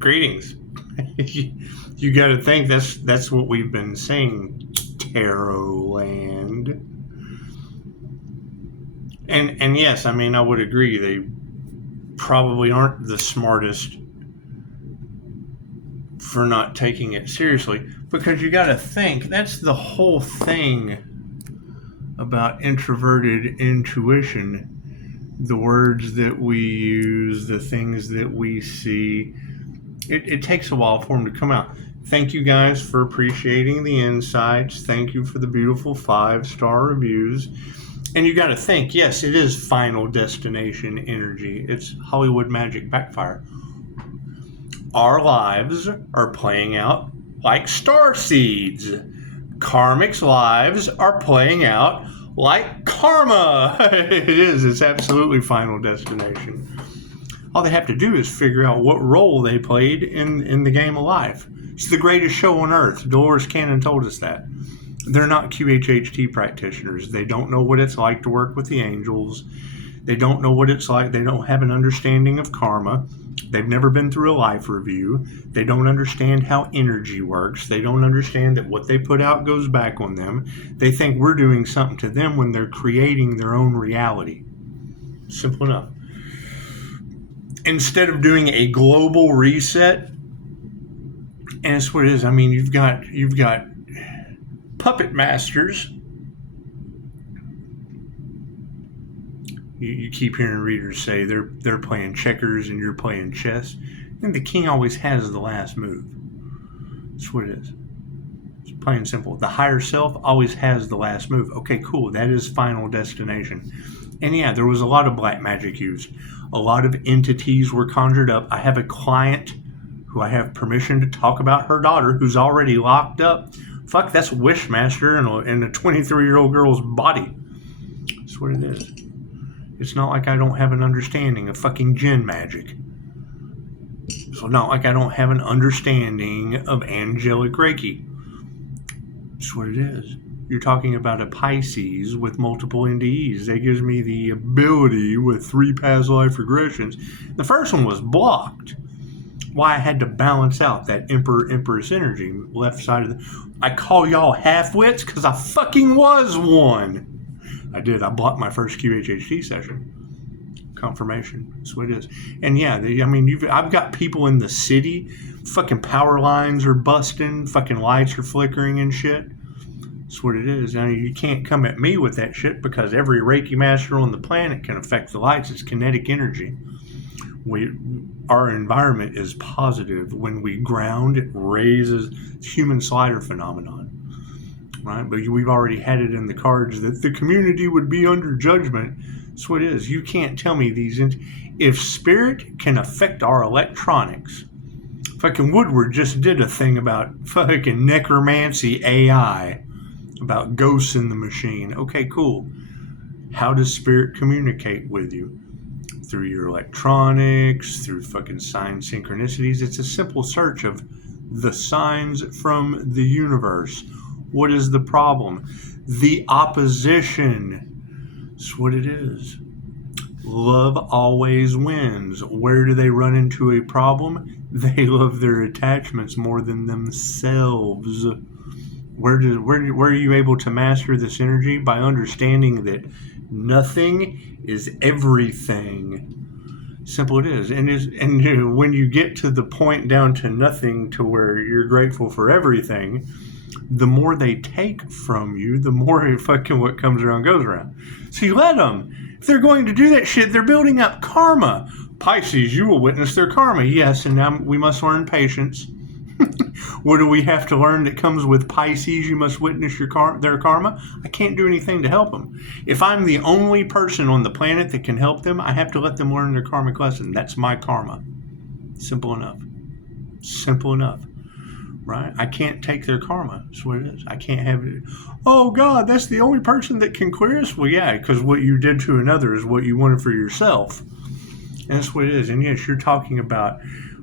Greetings. You got to think that's what we've been saying, Tarot Land. And yes, I mean, I would agree they probably aren't the smartest for not taking it seriously, because you got to think that's the whole thing about introverted intuition. The words that we use, the things that we see, it takes a while for them to come out. Thank you guys for appreciating the insights. Thank you for the beautiful 5-star reviews. And you got to think, yes, it is Final Destination energy. It's Hollywood magic backfire. Our lives are playing out like star seeds. Karmic's lives are playing out like karma. It is. It's absolutely Final Destination. All they have to do is figure out what role they played in the game of life. It's the greatest show on earth. Dolores Cannon told us that. They're not QHHT practitioners. They don't know what it's like to work with the angels. They don't know what it's like. They don't have an understanding of karma. They've never been through a life review. They don't understand how energy works. They don't understand that what they put out goes back on them. They think we're doing something to them when they're creating their own reality. Simple enough. Instead of doing a global reset, and that's what it is. I mean, you've got puppet masters. You keep hearing readers say they're playing checkers and you're playing chess. And the king always has the last move. That's what it is. It's plain and simple. The higher self always has the last move. Okay, cool. That is Final Destination. And yeah, there was a lot of black magic used. A lot of entities were conjured up. I have a client who I have permission to talk about her daughter who's already locked up. Fuck, that's Wishmaster in a 23-year-old girl's body. That's what it is. It's not like I don't have an understanding of fucking jinn magic. It's not like I don't have an understanding of angelic Reiki. That's what it is. You're talking about a Pisces with multiple NDEs. That gives me the ability with 3 past life regressions. The first one was blocked. Why I had to balance out that Emperor Empress energy, left side of the... I call y'all half-wits because I fucking was one. I did. I blocked my first QHHT session. Confirmation. That's what it is. And yeah, I've got people in the city. Fucking power lines are busting. Fucking lights are flickering and shit. That's what it is. I mean, you can't come at me with that shit because every Reiki master on the planet can affect the lights. It's kinetic energy. Our environment is positive. When we ground, it raises human slider phenomenon. Right? But we've already had it in the cards that the community would be under judgment. That's what it is. You can't tell me if spirit can affect our electronics. Fucking Woodward just did a thing about fucking necromancy AI, about ghosts in the machine. Okay, cool. How does spirit communicate with you? Through your electronics, through fucking sign synchronicities. It's a simple search of the signs from the universe. What is the problem? The opposition. That's what it is. Love always wins. Where do they run into a problem? They love their attachments more than themselves. Where are you able to master this energy? By understanding that nothing is everything. Simple it is. And when you get to the point down to nothing, to where you're grateful for everything, the more they take from you, the more fucking what comes around goes around. So you let them. If they're going to do that shit, they're building up karma. Pisces, you will witness their karma. Yes, and now we must learn patience. What do we have to learn that comes with Pisces? You must witness their karma. I can't do anything to help them. If I'm the only person on the planet that can help them, I have to let them learn their karmic lesson. That's my karma. Simple enough. Simple enough. Right? I can't take their karma. That's what it is. I can't have it. Oh, God, that's the only person that can clear us? Well, yeah, because what you did to another is what you wanted for yourself. And that's what it is. And yes, you're talking about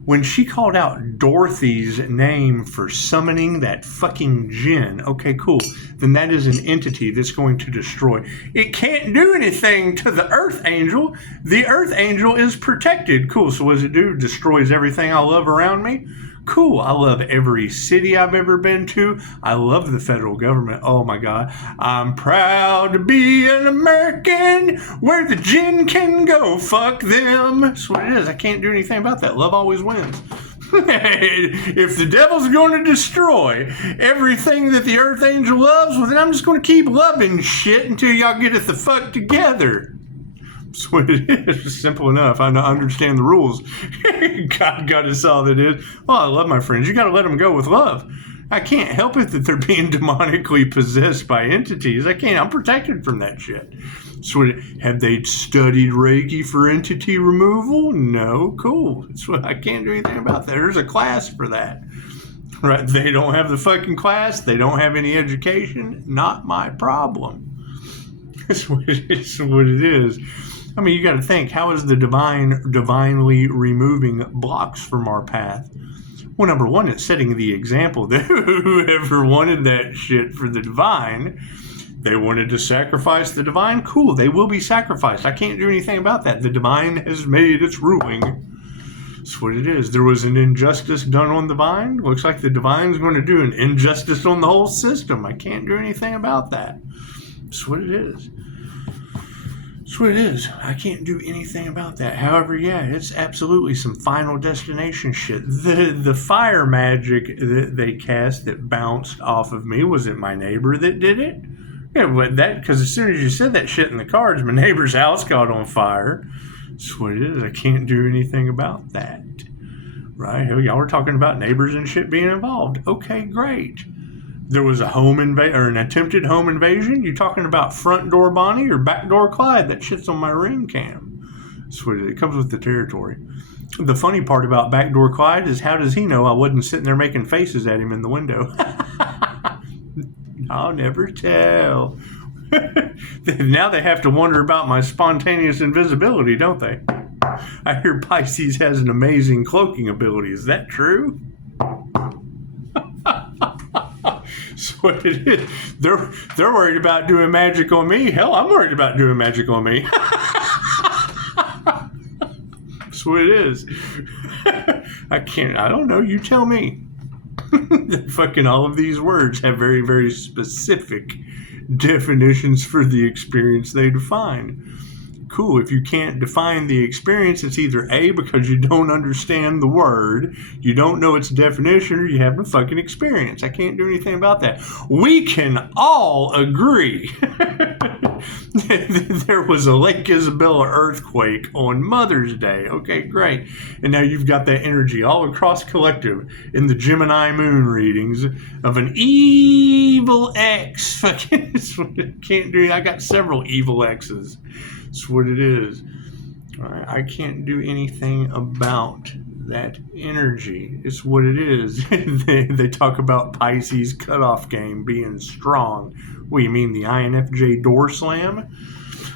when she called out Dorothy's name for summoning that fucking djinn, okay, cool, then that is an entity that's going to destroy. It can't do anything to the Earth Angel. The Earth Angel is protected. Cool, so what does it do? Destroys everything I love around me? Cool, I love every city I've ever been to. I love the federal government. Oh my God. I'm proud to be an American where the djinn can go. Fuck them. That's what it is. I can't do anything about that. Love always wins. If the devil's going to destroy everything that the Earth Angel loves, well then I'm just going to keep loving shit until y'all get it the fuck together. That's what it is. Simple enough. I understand the rules. God got us all that is. Well, I love my friends. You got to let them go with love. I can't help it that they're being demonically possessed by entities. I can't. I'm protected from that shit. So have they studied Reiki for entity removal? No. Cool. That's what I can't do anything about that. There's a class for that. Right? They don't have the fucking class. They don't have any education. Not my problem. That's what it is. What it is. I mean, you got to think, how is the divinely removing blocks from our path? Well, number one, it's setting the example that whoever wanted that shit for the divine, they wanted to sacrifice the divine. Cool, they will be sacrificed. I can't do anything about that. The divine has made its ruling. That's what it is. There was an injustice done on the divine. Looks like the divine's going to do an injustice on the whole system. I can't do anything about that. That's what it is. That's what it is. I can't do anything about that. However, yeah, it's absolutely some Final Destination shit. The fire magic that they cast that bounced off of me, was it my neighbor that did it? Yeah, because as soon as you said that shit in the cards, my neighbor's house caught on fire. That's what it is. I can't do anything about that. Right? Hell, y'all were talking about neighbors and shit being involved. Okay, great. There was a home invasion, or an attempted home invasion. You talking about front door Bonnie or back door Clyde? That shit's on my ring cam. So it comes with the territory. The funny part about backdoor Clyde is, how does he know I wasn't sitting there making faces at him in the window? I'll never tell. Now they have to wonder about my spontaneous invisibility, don't they? I hear Pisces has an amazing cloaking ability. Is that true? That's what it is. They're worried about doing magic on me. Hell, I'm worried about doing magic on me. That's what it is. I don't know. You tell me. Fucking all of these words have very, very specific definitions for the experience they define. Cool. If you can't define the experience, it's either A, because you don't understand the word, you don't know its definition, or you haven't fucking experience. I can't do anything about that. We can all agree there was a Lake Isabella earthquake on Mother's Day. Okay, great. And now you've got that energy all across collective in the Gemini moon readings of an evil X. Fucking, can't do. I got several evil X's. That's what it is. I can't do anything about that energy. It's what it is. They talk about Pisces cutoff game being strong. What do you mean, the INFJ door slam?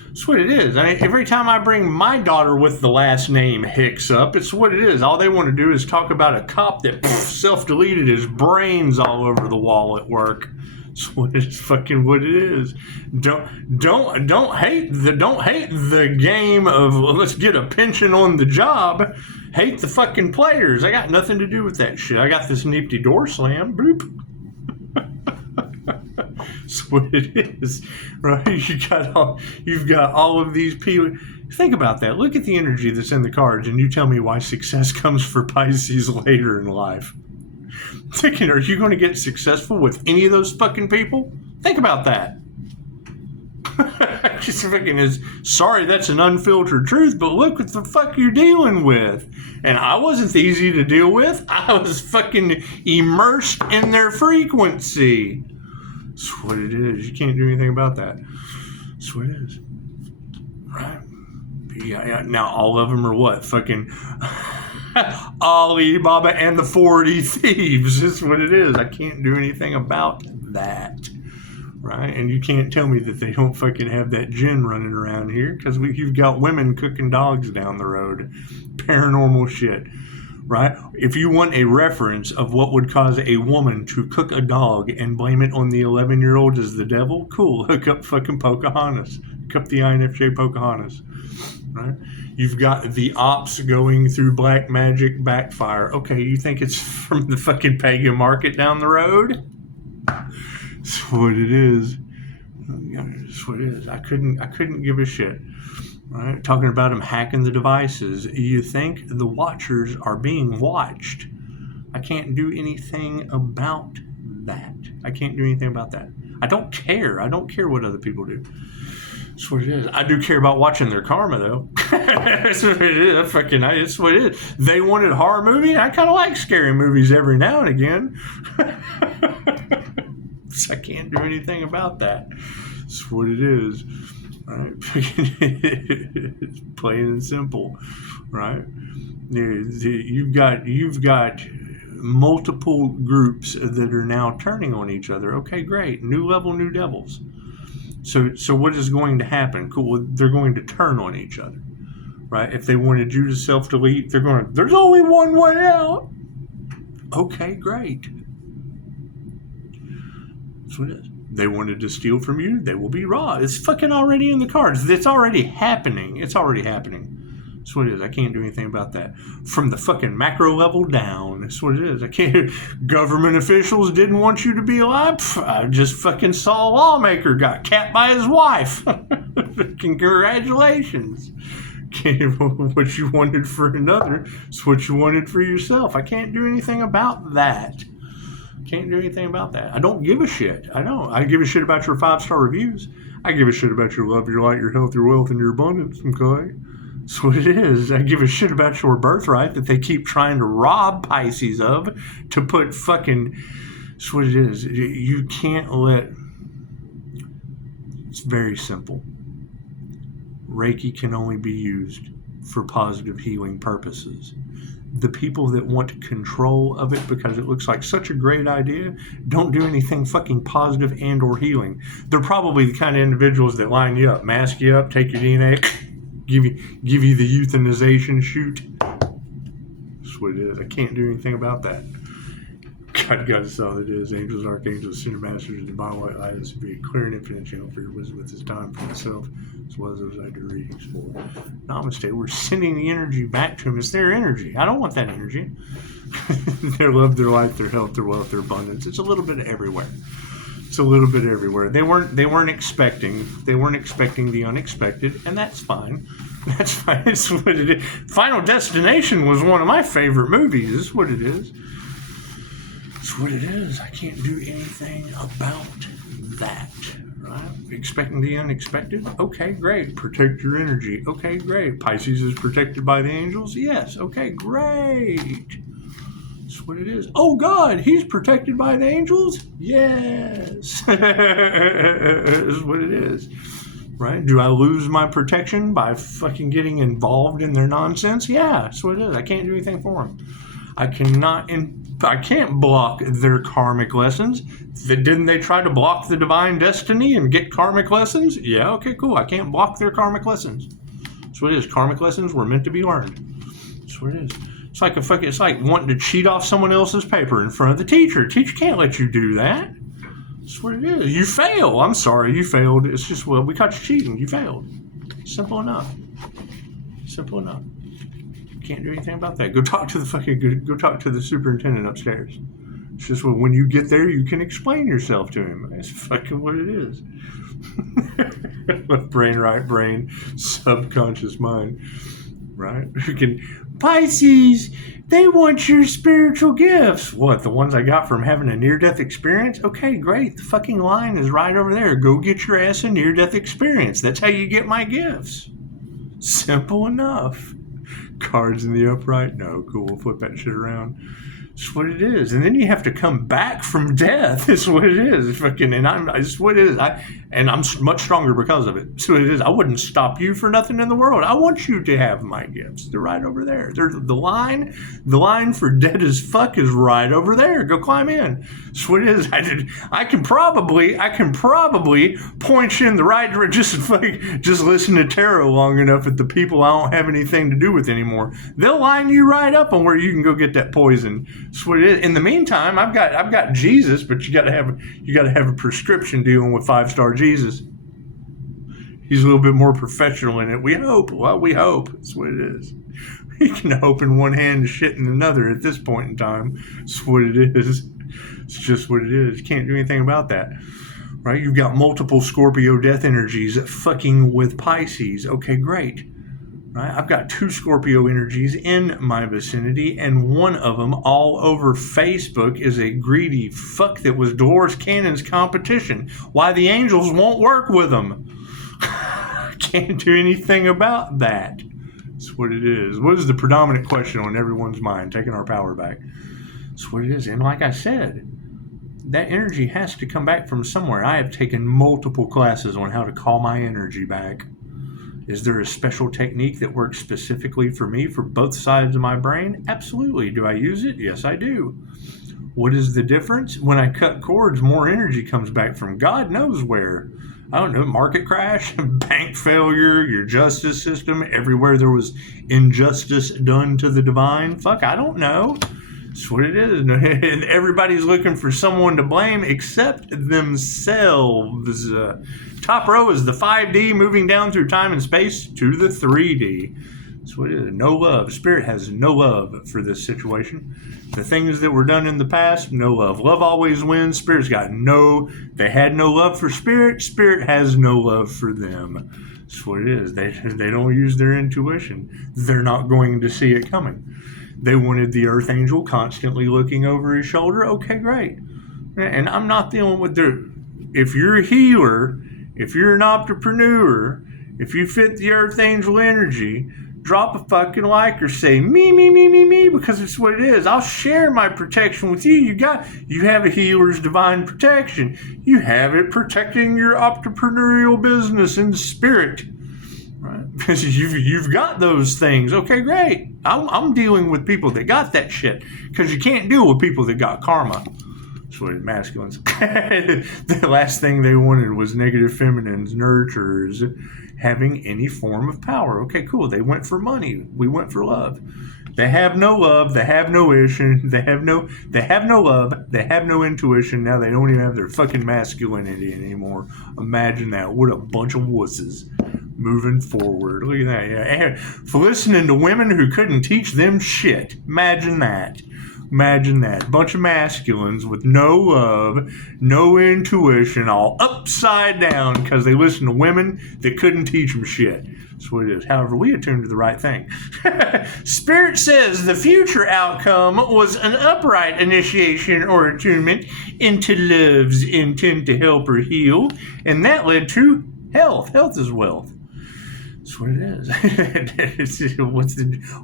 That's what it is. Every time I bring my daughter with the last name Hicks up, it's what it is. All they want to do is talk about a cop that self-deleted his brains all over the wall at work. That's what it's fucking what it is. Don't hate the game of let's get a pension on the job. Hate the fucking players. I got nothing to do with that shit. I got this nifty door slam. Boop. That's what it is, right? You've got all of these people. Think about that. Look at the energy that's in the cards, and you tell me why success comes for Pisces later in life. Thinking, are you going to get successful with any of those fucking people? Think about that. Just fucking sorry, that's an unfiltered truth, but look what the fuck you're dealing with. And I wasn't easy to deal with. I was fucking immersed in their frequency. That's what it is. You can't do anything about that. That's what it is. Right? Yeah. Now all of them are what? Fucking Ali Baba and the 40 Thieves. That's what it is. I can't do anything about that. Right? And you can't tell me that they don't fucking have that djinn running around here, because you've got women cooking dogs down the road. Paranormal shit. right? If you want a reference of what would cause a woman to cook a dog and blame it on the 11-year-old as the devil, cool, hook up fucking Pocahontas. Hook up the INFJ Pocahontas, right? You've got the ops going through black magic backfire. Okay, you think it's from the fucking pagan market down the road? That's what it is. That's what it is. I couldn't give a shit. Right? Talking about them hacking the devices. You think the watchers are being watched. I can't do anything about that. I can't do anything about that. I don't care. I don't care what other people do. That's what it is. I do care about watching their karma, though. That's what it is. That's what it is. They wanted a horror movie. I kind of like scary movies every now and again. So I can't do anything about that. That's what it is. Right? It's plain and simple, right? You've got multiple groups that are now turning on each other. Okay, great. New level, new devils. So what is going to happen? Cool. They're going to turn on each other, right? If they wanted you to self-delete, there's only one way out. Okay, great. That's what it is. They wanted to steal from you, they will be raw. It's fucking already in the cards. It's already happening. It's already happening. That's what it is. I can't do anything about that. From the fucking macro level down, that's what it is. I can't. Government officials didn't want you to be alive. I just fucking saw a lawmaker got capped by his wife. Congratulations. What you wanted for another is what you wanted for yourself. I can't do anything about that. Can't do anything about that. I don't give a shit. I don't. I give a shit about your 5-star reviews. I give a shit about your love, your light, your health, your wealth, and your abundance. Okay? That's what it is. I give a shit about your birthright that they keep trying to rob Pisces of to put fucking... That's what it is. You can't let... It's very simple. Reiki can only be used for positive healing purposes. The people that want control of it because it looks like such a great idea don't do anything fucking positive and or healing. They're probably the kind of individuals that line you up, mask you up, take your DNA, give you the euthanization shoot. That's what it is. I can't do anything about that. God is all it is. Angels, archangels, senior masters, divine white light is to be a clear and infinite channel for your wisdom at this time for myself, as well as those I do readings for. Namaste. We're sending the energy back to them. It's their energy. I don't want that energy. Their love, their life, their health, their wealth, their abundance. It's a little bit everywhere. It's a little bit everywhere. They weren't expecting the unexpected, and that's fine. That's fine. It's what it is. Final Destination was one of my favorite movies. It's what it is. It's what it is. I can't do anything about that. Right? Expecting the unexpected? Okay, great. Protect your energy. Okay, great. Pisces is protected by the angels? Yes. Okay, great. That's what it is. Oh, God, he's protected by the angels? Yes. That's what it is. Right? Do I lose my protection by fucking getting involved in their nonsense? Yeah, that's what it is. I can't do anything for them. I can't block their karmic lessons. Didn't they try to block the divine destiny and get karmic lessons? Yeah, okay, cool. I can't block their karmic lessons. That's what it is. Karmic lessons were meant to be learned. That's what it is. It's like wanting to cheat off someone else's paper in front of the teacher. Teacher can't let you do that. That's what it is. You fail. I'm sorry, you failed. It's just, well, we caught you cheating. You failed. Simple enough. Simple enough. Can't do anything about that. Go talk to the superintendent upstairs. It's just, well, when you get there, you can explain yourself to him. That's fucking what it is. Left brain, right brain, subconscious mind. Right? Pisces, they want your spiritual gifts. What, the ones I got from having a near-death experience? Okay, great. The fucking line is right over there. Go get your ass a near-death experience. That's how you get my gifts. Simple enough. Cards in the upright? No, cool. We'll flip that shit around. That's what it is. And then you have to come back from death. That's what it is. It's fucking, and it's what it is. I'm much stronger because of it. That's what it is. I wouldn't stop you for nothing in the world. I want you to have my gifts. They're right over there. They're the line for dead as fuck is right over there. Go climb in. That's what it is. I can probably point you in the right direction. Just listen to tarot long enough at the people I don't have anything to do with anymore. They'll line you right up on where you can go get that poison. That's what it is. In the meantime, I've got Jesus, but you got to have a prescription dealing with 5-star Jesus. He's a little bit more professional in it. We hope. Well, we hope. That's what it is. You can hope in one hand and shit in another at this point in time. That's what it is. It's just what it is. You can't do anything about that. Right? You've got multiple Scorpio death energies fucking with Pisces. Okay, great. Right? I've got 2 Scorpio energies in my vicinity, and one of them all over Facebook is a greedy fuck that was Dolores Cannon's competition. Why the angels won't work with them. Can't do anything about that. That's what it is. What is the predominant question on everyone's mind? Taking our power back. That's what it is. And like I said, that energy has to come back from somewhere. I have taken multiple classes on how to call my energy back. Is there a special technique that works specifically for me for both sides of my brain? Absolutely. Do I use it? Yes, I do. What is the difference? When I cut cords, more energy comes back from God knows where. I don't know, market crash, bank failure, your justice system, everywhere there was injustice done to the divine. Fuck, I don't know. That's what it is. And everybody's looking for someone to blame except themselves. Top row is the 5D moving down through time and space to the 3D. That's what it is. No love. Spirit has no love for this situation. The things that were done in the past, no love. Love always wins. Spirit's they had no love for Spirit. Spirit has no love for them. That's what it is. They don't use their intuition. They're not going to see it coming. They wanted the Earth Angel constantly looking over his shoulder. Okay, great. And I'm not dealing with if you're a healer, if you're an entrepreneur, if you fit the Earth Angel energy, drop a fucking like or say me, because it's what it is. I'll share my protection with you. You have a healer's divine protection. You have it protecting your entrepreneurial business in spirit. Right? Because you've got those things. Okay, great. I'm dealing with people that got that shit. Because you can't deal with people that got karma. That's what masculines. The last thing they wanted was negative feminines, nurturers, having any form of power. Okay, cool. They went for money. We went for love. They have no love. They have no vision. They have no love. They have no intuition. Now they don't even have their fucking masculinity anymore. Imagine that. What a bunch of wusses. Moving forward. Look at that. Yeah. And for listening to women who couldn't teach them shit. Imagine that. Imagine that. Bunch of masculines with no love, no intuition, all upside down because they listen to women that couldn't teach them shit. That's what it is. However, we attuned to the right thing. Spirit says the future outcome was an upright initiation or attunement into love's intent to help or heal, and that led to health. Health is wealth. That's what it is.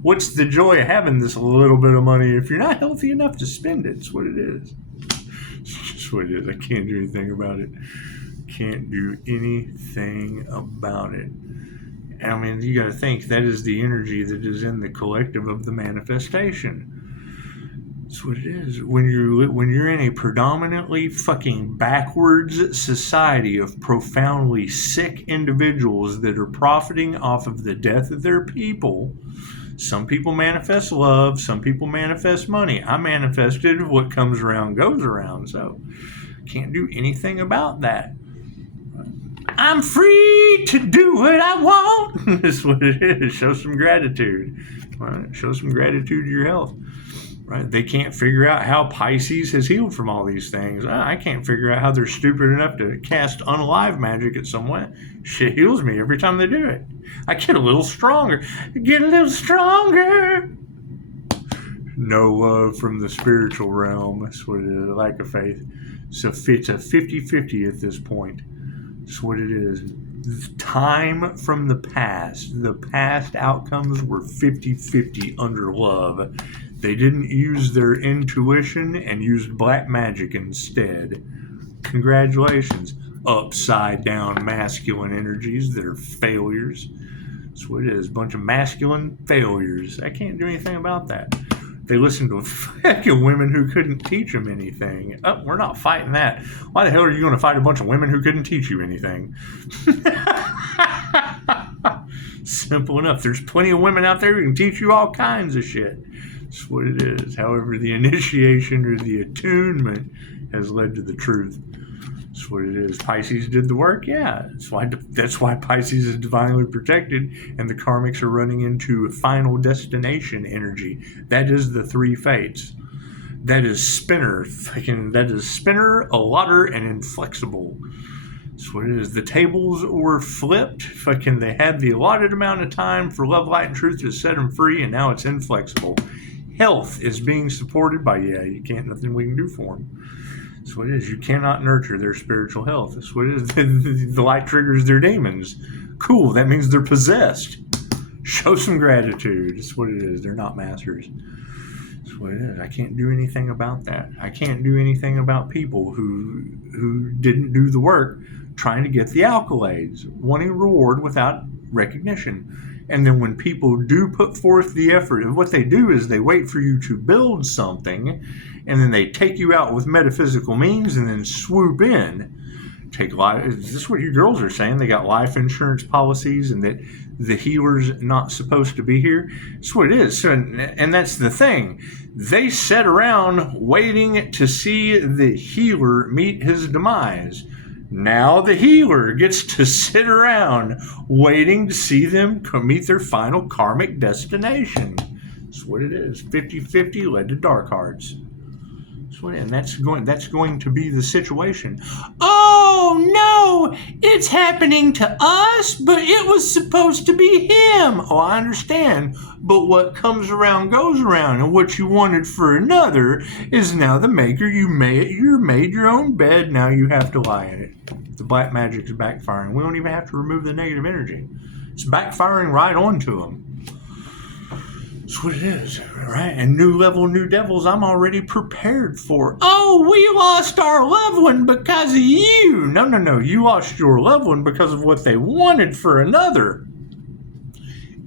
What's the joy of having this little bit of money if you're not healthy enough to spend it? It's what it is. It's just what it is. I can't do anything about it. Can't do anything about it. I mean, you got to think that is the energy that is in the collective of the manifestation. That's what it is. When you're in a predominantly fucking backwards society of profoundly sick individuals that are profiting off of the death of their people, some people manifest love, some people manifest money. I manifested what comes around goes around, so can't do anything about that. I'm free to do what I want. That's what it is. Show some gratitude. Right? Show some gratitude to your health. Right? They can't figure out how Pisces has healed from all these things. I can't figure out how they're stupid enough to cast unalive magic at someone. Shit heals me every time they do it. I get a little stronger. No love from the spiritual realm. That's what it is. Lack of faith. So it's a 50-50 at this point. That's what it is. Time from the past. The past outcomes were 50-50 under love. They didn't use their intuition and used black magic instead. Congratulations, upside down masculine energies that are failures. That's what it is. A bunch of masculine failures. I can't do anything about that. They listened to fucking women who couldn't teach them anything. Oh, we're not fighting that. Why the hell are you going to fight a bunch of women who couldn't teach you anything? Simple enough. There's plenty of women out there who can teach you all kinds of shit. That's what it is. However, the initiation or the attunement has led to the truth. That's what it is. Pisces did the work. Yeah, that's why Pisces is divinely protected, and the karmics are running into final destination energy. That is the three fates. That is spinner, allotter, and inflexible. That's what it is. The tables were flipped. They had the allotted amount of time for love, light, and truth to set them free, and now it's inflexible. Health is being supported by, nothing we can do for them. That's what it is. You cannot nurture their spiritual health. That's what it is. The light triggers their demons. Cool. That means they're possessed. Show some gratitude. That's what it is. They're not masters. That's what it is. I can't do anything about that. I can't do anything about people who didn't do the work, trying to get the accolades, wanting reward without recognition. And then when people do put forth the effort, what they do is they wait for you to build something, and then they take you out with metaphysical means and then swoop in. Take life. Is this what you girls are saying? They got life insurance policies and that the healer's not supposed to be here? That's what it is. So, and that's the thing. They sat around waiting to see the healer meet his demise. Now the healer gets to sit around waiting to see them meet their final karmic destination. That's what it is. 50-50 led to dark hearts. And that's going to be the situation. Oh no, it's happening to us, but it was supposed to be him. Oh, I understand. But what comes around goes around, and what you wanted for another is now the maker. You made your own bed, now you have to lie in it. The black magic is backfiring. We don't even have to remove the negative energy. It's backfiring right onto them. That's what it is, right? And new level, new devils, I'm already prepared for. Oh, we lost our loved one because of you. No. You lost your loved one because of what they wanted for another.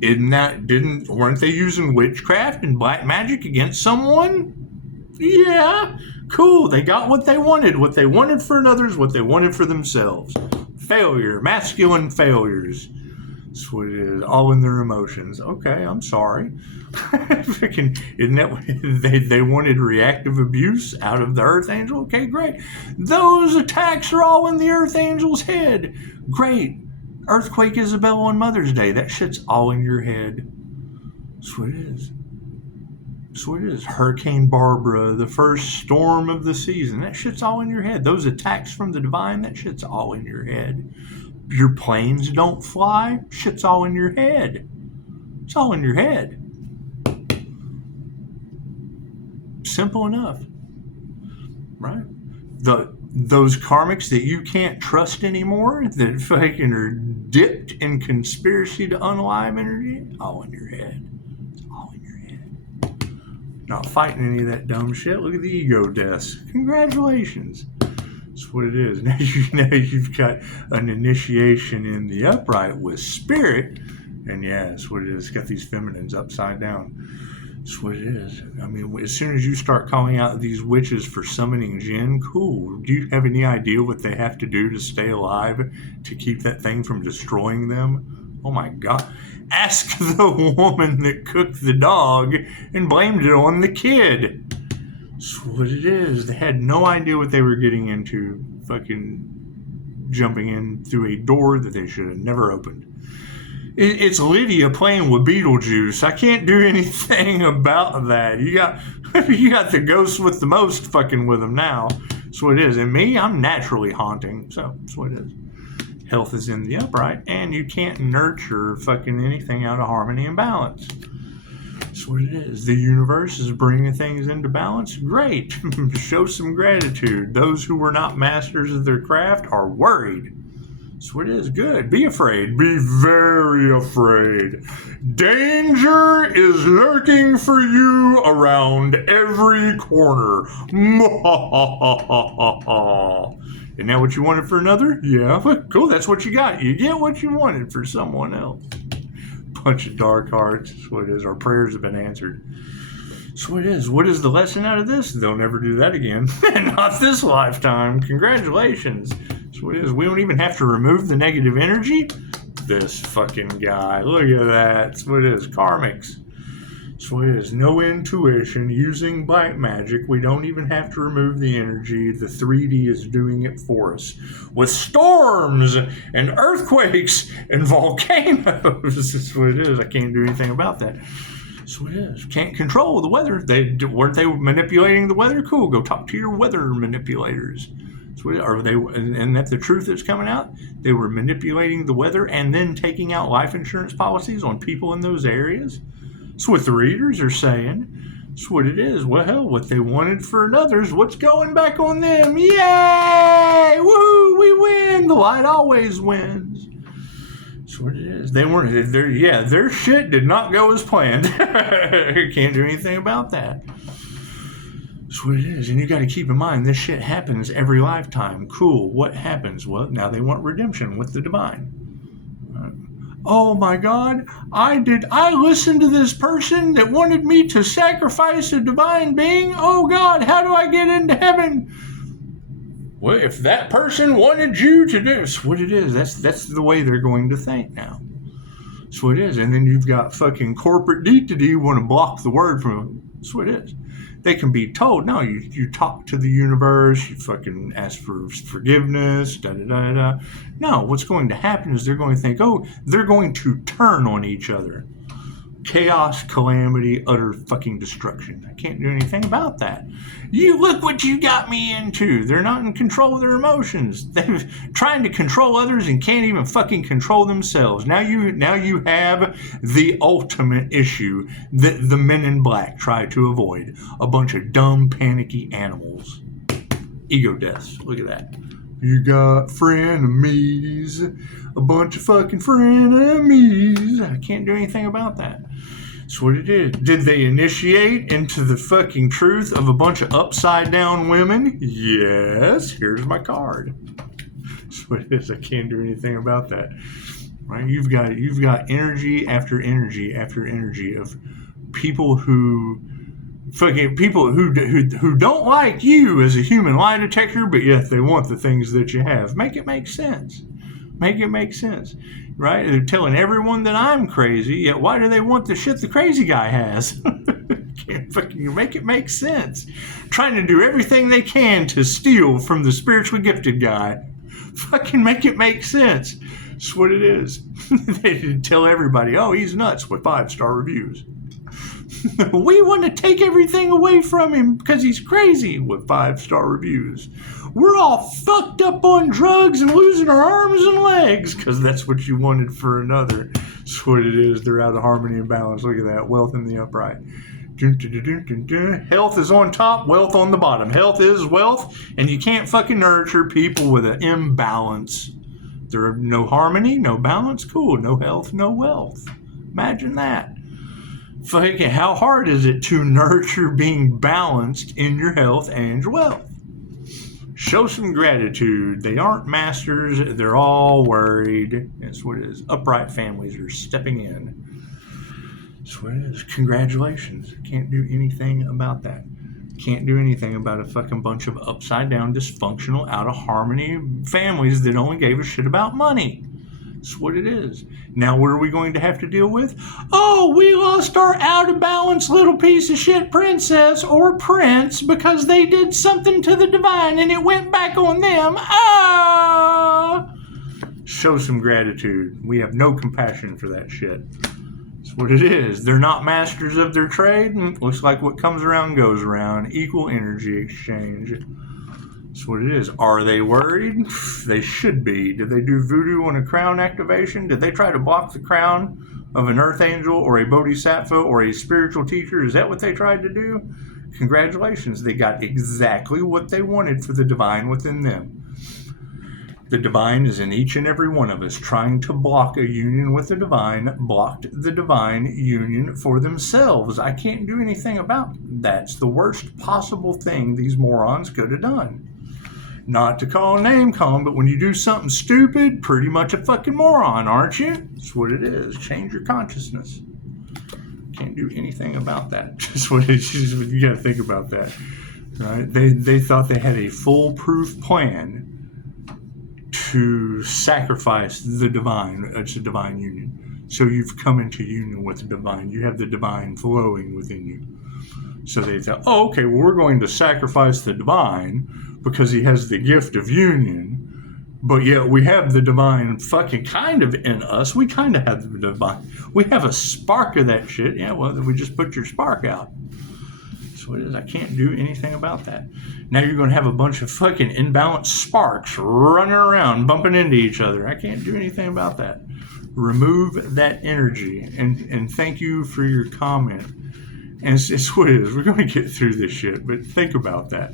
Weren't they using witchcraft and black magic against someone? Yeah, cool. They got what they wanted. What they wanted for another is what they wanted for themselves. Failure, masculine failures. That's what it is. All in their emotions. Okay, I'm sorry. Isn't that what they wanted? Reactive abuse out of the Earth Angel? Okay, great. Those attacks are all in the Earth Angel's head. Great. Earthquake Isabel on Mother's Day. That shit's all in your head. That's what it is. That's what it is. Hurricane Barbara, the first storm of the season. That shit's all in your head. Those attacks from the divine, that shit's all in your head. Your planes don't fly, shit's all in your head. It's all in your head. Simple enough, right? Those karmics that you can't trust anymore, that fucking are dipped in conspiracy to unalive energy, all in your head. It's all in your head. Not fighting any of that dumb shit. Look at the ego deaths. Congratulations. That's what it is. Now you've got an initiation in the upright with spirit, and that's what it is. It's got these feminines upside down. That's what it is. I mean, as soon as you start calling out these witches for summoning jinn, cool. Do you have any idea what they have to do to stay alive to keep that thing from destroying them? Oh my God. Ask the woman that cooked the dog and blamed it on the kid. That's what it is. They had no idea what they were getting into, fucking jumping in through a door that they should have never opened. It's Lydia playing with Beetlejuice. I can't do anything about that. You got the ghosts with the most fucking with them now. That's what it is. And me, I'm naturally haunting. So that's what it is. Health is in the upright, and you can't nurture fucking anything out of harmony and balance. That's what it is. The universe is bringing things into balance. Great. Show some gratitude. Those who were not masters of their craft are worried. That's what it is. Good. Be afraid. Be very afraid. Danger is lurking for you around every corner. Isn't that what you wanted for another? Yeah. Cool. That's what you got. You get what you wanted for someone else. Bunch of dark hearts. That's what it is. Our prayers have been answered. That's what it is. What is the lesson out of this? They'll never do that again. Not this lifetime. Congratulations. That's what it is. We don't even have to remove the negative energy. This fucking guy. Look at that. That's what it is. Karmics. That's what it is. No intuition. Using black magic. We don't even have to remove the energy. The 3D is doing it for us. With storms and earthquakes and volcanoes. That's what it is. I can't do anything about that. That's what it is. Can't control the weather. Weren't they manipulating the weather? Cool. Go talk to your weather manipulators. That's what it is. Are they? And that's the truth that's coming out. They were manipulating the weather and then taking out life insurance policies on people in those areas. That's what the readers are saying. That's what it is. Well, hell, what they wanted for others, what's going back on them? Yay! Woo! We win. The light always wins. That's what it is. They weren't. Their shit did not go as planned. Can't do anything about that. That's what it is. And you got to keep in mind, this shit happens every lifetime. Cool. What happens? Well, now they want redemption with the divine. Oh my God, I listened to this person that wanted me to sacrifice a divine being. Oh God, how do I get into heaven? Well, if that person wanted you to do, that's what it is. That's the way they're going to think now. That's what it is. And then you've got fucking corporate deity want to block the word from. That's what it is. They can be told, no, you talk to the universe, you fucking ask for forgiveness, da-da-da-da. No, what's going to happen is they're going to think, oh, they're going to turn on each other. Chaos, calamity, utter fucking destruction. I can't do anything about that. You look what you got me into. They're not in control of their emotions. They're trying to control others and can't even fucking control themselves. Now you have the ultimate issue that the men in black try to avoid. A bunch of dumb, panicky animals. Ego deaths. Look at that. You got frenemies. A bunch of fucking frenemies. I can't do anything about that. That's what it is. Did they initiate into the fucking truth of a bunch of upside down women? Yes. Here's my card. That's what it is. I can't do anything about that. Right? You've got energy after energy after energy of people who don't like you as a human lie detector, but yet they want the things that you have. Make it make sense. Make it make sense, right? They're telling everyone that I'm crazy, yet why do they want the shit the crazy guy has? Can't fucking make it make sense. Trying to do everything they can to steal from the spiritually gifted guy. Fucking make it make sense. That's what it is. They tell everybody, oh, he's nuts with 5-star reviews. We want to take everything away from him because he's crazy with 5-star reviews. We're all fucked up on drugs and losing our arms and legs because that's what you wanted for another. That's what it is. They're out of harmony and balance. Look at that. Wealth in the upright. Health is on top, wealth on the bottom. Health is wealth, and you can't fucking nurture people with an imbalance. There are no harmony, no balance. Cool. No health, no wealth. Imagine that. Fucking, how hard is it to nurture being balanced in your health and your wealth? Show some gratitude. They aren't masters. They're all worried. That's what it is. Upright families are stepping in. That's what it is. Congratulations. Can't do anything about that. Can't do anything about a fucking bunch of upside down, dysfunctional, out of harmony families that only gave a shit about money. That's what it is. Now what are we going to have to deal with? Oh, we lost our out of balance little piece of shit princess or prince because they did something to the divine and it went back on them. Ah! Show some gratitude. We have no compassion for that shit. That's what it is. They're not masters of their trade. Looks like what comes around goes around. Equal energy exchange. That's what it is. Are they worried? They should be. Did they do voodoo on a crown activation? Did they try to block the crown of an earth angel or a bodhisattva or a spiritual teacher? Is that what they tried to do? Congratulations. They got exactly what they wanted for the divine within them. The divine is in each and every one of us. Trying to block a union with the divine blocked the divine union for themselves. I can't do anything about it. That's the worst possible thing these morons could have done. Not to call name calling, but when you do something stupid, pretty much a fucking moron, aren't you? That's what it is. Change your consciousness. Can't do anything about that. Just what it is. You got to think about that. Right? They thought they had a foolproof plan to sacrifice the divine. It's a divine union. So you've come into union with the divine. You have the divine flowing within you. So they thought, oh, okay, well, we're going to sacrifice the divine because he has the gift of union, but yet we have the divine fucking kind of in us. We kind of have the divine. We have a spark of that shit. Yeah, well, we just put your spark out. That's what it is. I can't do anything about that. Now you're going to have a bunch of fucking imbalanced sparks running around, bumping into each other. I can't do anything about that. Remove that energy. And thank you for your comment. And it's what it is. We're going to get through this shit, but think about that.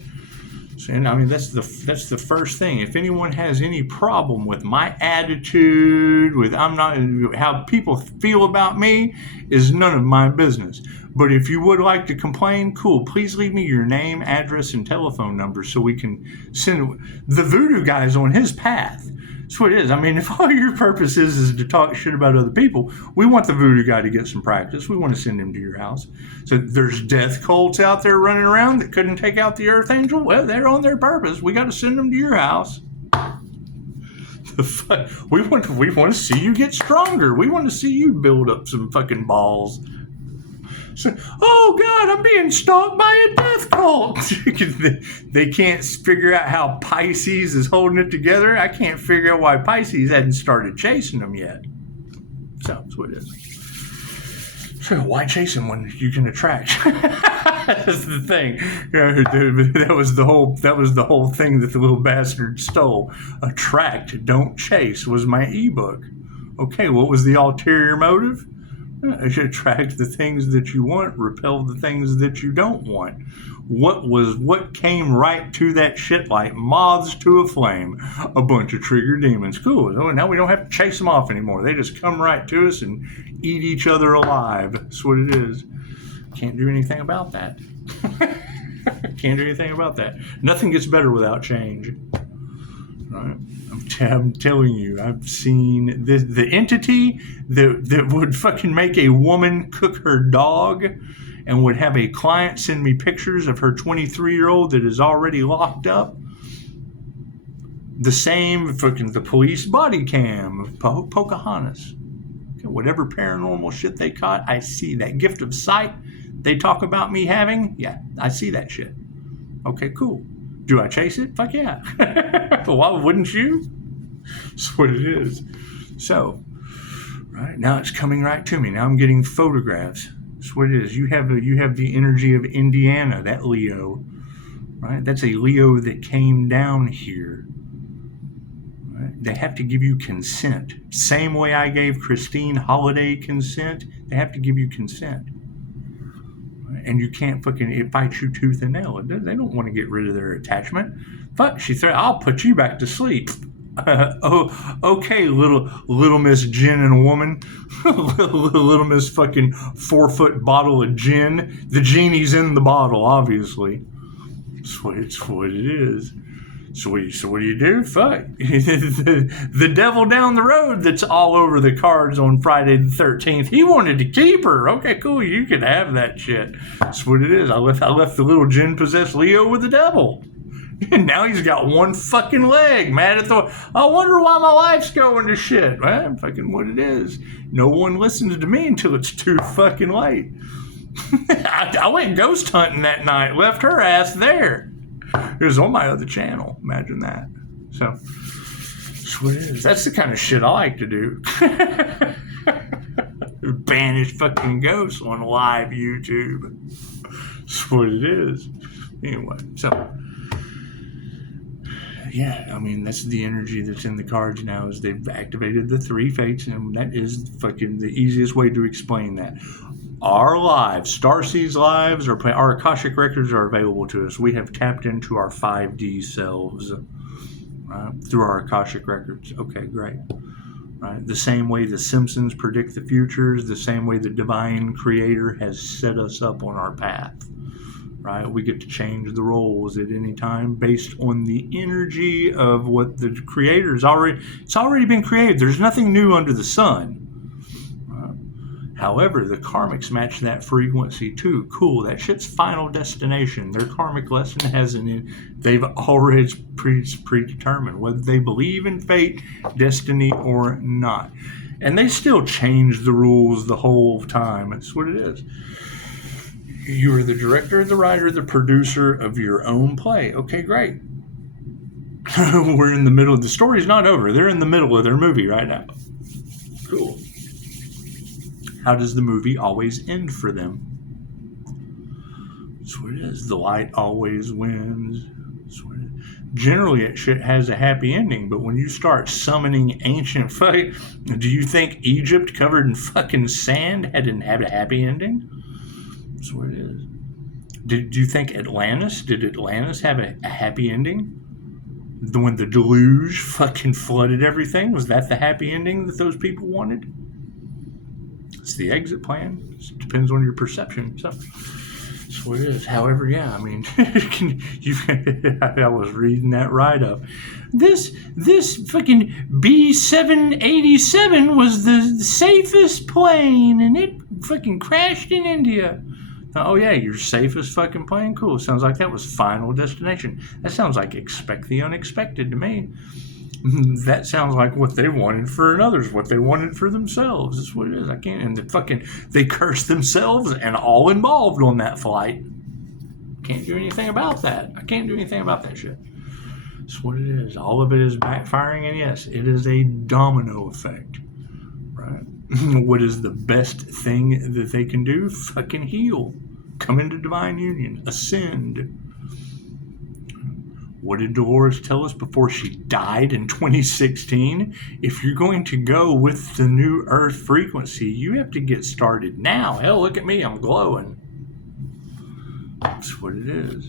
And I mean, that's the first thing. If anyone has any problem with my attitude, with how people feel about me, is none of my business. But if you would like to complain, cool. Please leave me your name, address, and telephone number so we can send the voodoo guys on his path. That's what it is. I mean, if all your purpose is to talk shit about other people, we want the voodoo guy to get some practice. We want to send him to your house. So there's death cults out there running around that couldn't take out the Earth Angel. Well, they're on their purpose. We got to send them to your house. We want to see you get stronger. We want to see you build up some fucking balls. So, oh God, I'm being stalked by a death cult. They can't figure out how Pisces is holding it together. I can't figure out why Pisces hadn't started chasing them yet. So that's what it is. So why chase them when you can attract? That's the thing. That was the whole thing that the little bastard stole. Attract, don't chase was my ebook. Okay, what was the ulterior motive? You attract the things that you want, repel the things that you don't want. What came right to that shit like moths to a flame? A bunch of trigger demons. Cool. Now we don't have to chase them off anymore. They just come right to us and eat each other alive. That's what it is. Can't do anything about that. Can't do anything about that. Nothing gets better without change. Right? I'm telling you, I've seen the entity that would fucking make a woman cook her dog and would have a client send me pictures of her 23-year-old that is already locked up. The same fucking the police body cam of Pocahontas. Okay, whatever paranormal shit they caught, I see that gift of sight they talk about me having. Yeah, I see that shit. Okay, cool. Do I chase it? Fuck yeah. Why wouldn't you? That's what it is. So, right now it's coming right to me. Now I'm getting photographs. That's what it is. You have the energy of Indiana, that Leo. Right? That's a Leo that came down here. Right? They have to give you consent. Same way I gave Christine Holiday consent, they have to give you consent. And you can't fucking fight you tooth and nail. They don't want to get rid of their attachment. Fuck, she said, I'll put you back to sleep. Okay, little Miss Gin and a woman. Little Miss fucking 4-foot bottle of gin. The genie's in the bottle, obviously. It's what it is. So what do you do? Fuck. The devil down the road that's all over the cards on Friday the 13th. He wanted to keep her. Okay, cool. You can have that shit. That's what it is. I left the little gin-possessed Leo with the devil. And now he's got one fucking leg. Mad at I wonder why my life's going to shit. Well, fucking what it is. No one listens to me until it's too fucking late. I went ghost hunting that night. Left her ass there. It was on my other channel. Imagine that. So, that's what it is. That's the kind of shit I like to do. Banish fucking ghosts on live YouTube. That's what it is. Anyway, so, yeah, I mean, that's the energy that's in the cards now is they've activated the 3 fates, and that is fucking the easiest way to explain that. Our lives, Starseed's lives, our Akashic records are available to us. We have tapped into our 5D selves. right? Through our Akashic records. Okay, great. Right? The same way the Simpsons predict the futures, the same way the divine creator has set us up on our path. Right? We get to change the roles at any time based on the energy of what the creator's already, it's already been created. There's nothing new under the sun. However, the karmics match that frequency too. Cool, that shit's final destination. Their karmic lesson they've already predetermined whether they believe in fate, destiny, or not. And they still change the rules the whole time. That's what it is. You are the director, the writer, the producer of your own play. Okay, great. We're in the middle of the story's not over. They're in the middle of their movie right now. Cool. How does the movie always end for them? That's what it is. The light always wins. That's what it is. Generally, it shit has a happy ending, but when you start summoning ancient do you think Egypt covered in fucking sand hadn't had a happy ending? That's what it is. Do you think did Atlantis have a happy ending? When the deluge fucking flooded everything, was that the happy ending that those people wanted? It's the exit plan. It depends on your perception. So that's what it is. However, yeah, I mean, I was reading that write-up. This fucking B-787 was the safest plane, and it fucking crashed in India. Oh, yeah, your safest fucking plane? Cool. Sounds like that was final destination. That sounds like expect the unexpected to me. That sounds like what they wanted for others, what they wanted for themselves. That's what it is. I can't. And they cursed themselves and all involved on that flight. Can't do anything about that. I can't do anything about that shit. That's what it is. All of it is backfiring, and yes, it is a domino effect. Right? What is the best thing that they can do? Fucking heal. Come into divine union. Ascend. What did Dolores tell us before she died in 2016? If you're going to go with the new Earth frequency, you have to get started now. Hell, look at me, I'm glowing. That's what it is.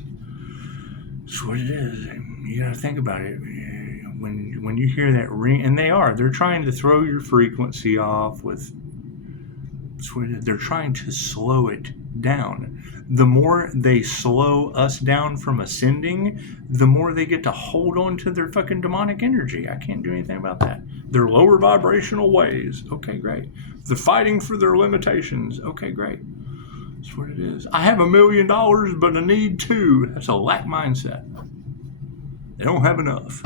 That's what it is. You gotta think about it. When you hear that ring, and they're trying to throw your frequency off with, they're trying to slow it down. The more they slow us down from ascending, the more they get to hold on to their fucking demonic energy. I can't do anything about that. Their lower vibrational ways. Okay, great. They're fighting for their limitations. Okay, great. That's what it is. I have $1 million, but I need 2. That's a lack mindset. They don't have enough.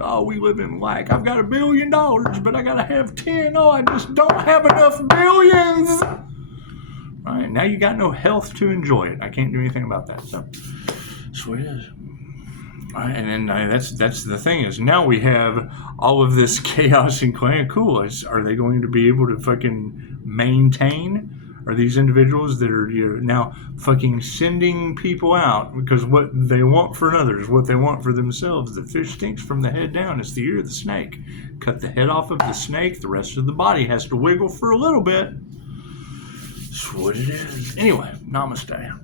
Oh, we live in lack. I've got $1 billion, but I gotta have 10. Oh, I just don't have enough billions. Right, now you got no health to enjoy it. I can't do anything about that. So that's what it is. Right, and then that's the thing is now we have all of this chaos and clan. Cool. Are they going to be able to fucking maintain? Are these individuals that are now fucking sending people out because what they want for others, what they want for themselves? The fish stinks from the head down. It's the ear of the snake. Cut the head off of the snake. The rest of the body has to wiggle for a little bit. That's what it is. Anyway, namaste.